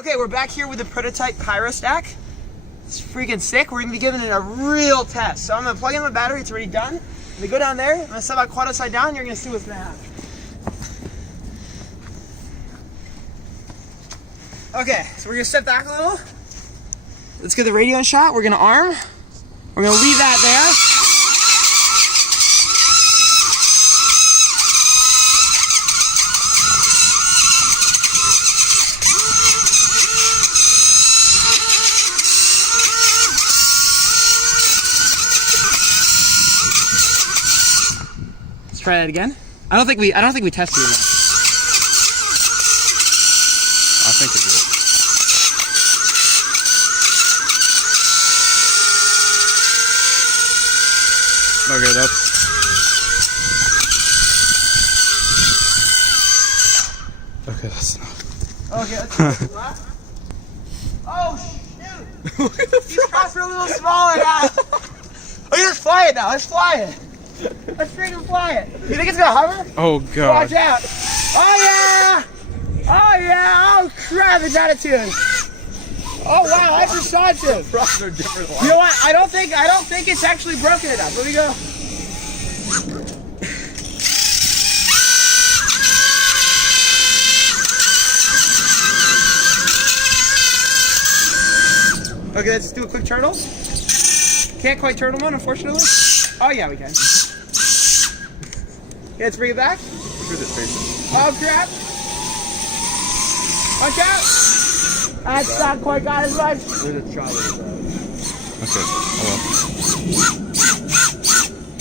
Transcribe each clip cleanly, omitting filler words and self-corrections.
Okay, we're back here with the prototype Pyro stack. It's freaking sick. We're gonna be giving it a real test. So I'm gonna plug in my battery, it's already done. I'm gonna go down there, I'm gonna set my quad upside down, you're gonna see what's gonna happen. Okay, so we're gonna step back a little. Let's get the radio in shot. We're gonna arm. We're gonna leave that there. Let's try that again. I don't think we tested it enough. I think it did. Okay, that's... Okay, that's enough. Okay, let's go to the left. Oh, shoot! These crops are a little smaller now. Okay, let's fly it now. Let's fly it. Let's freaking fly it. You think it's gonna hover? Oh, God. Watch out. Oh, yeah! Oh, yeah! Oh, crap, it's out of tune. Oh, wow, that's responsive. You know what? I don't think it's actually broken enough. Let me go. Okay, let's do a quick turtle. Can't quite turtle mode, unfortunately. Oh yeah, we can. Okay, let's bring it back. Oh crap! Watch out! That's not quite got as much. Okay.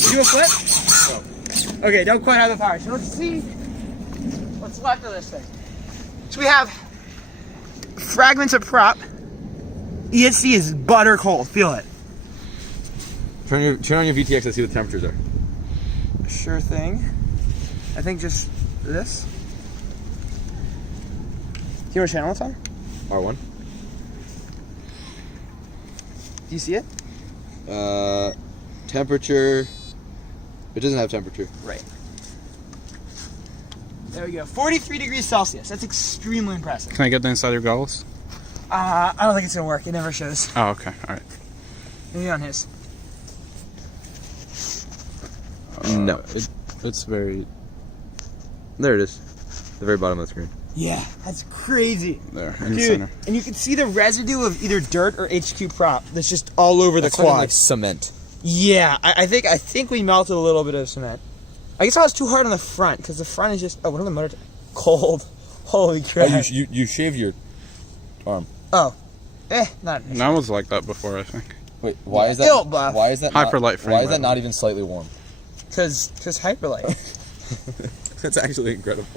Do a flip? Okay, don't quite have the power. So let's see what's left of this thing. So we have fragments of prop. ESC is butter cold. Feel it. Turn on your VTX and see what the temperatures are. Sure thing. I think just this. Do you know what channel it's on? R1. Do you see it? Temperature. It doesn't have temperature. Right. There we go. 43 degrees Celsius. That's extremely impressive. Can I get the inside of your goggles? I don't think it's gonna work. It never shows. Oh, okay. All right. Maybe on his. No. It's very... There it is. The very bottom of the screen. Yeah, that's crazy. There, in the Dude, center. and you can see the residue of either dirt or HQ prop that's just all over the That's looking quad. like cement. Yeah, I think we melted a little bit of cement. I guess I was too hard on the front because the front is just. Oh, what are the motor? Cold. Holy crap. Oh, you shaved your arm. Oh, not. That was like that before, I think. Wait, why is that? Still buff. Why is that? Hyperlight frame Why is that rate. not even slightly warm? Because hyperlight. That's actually incredible.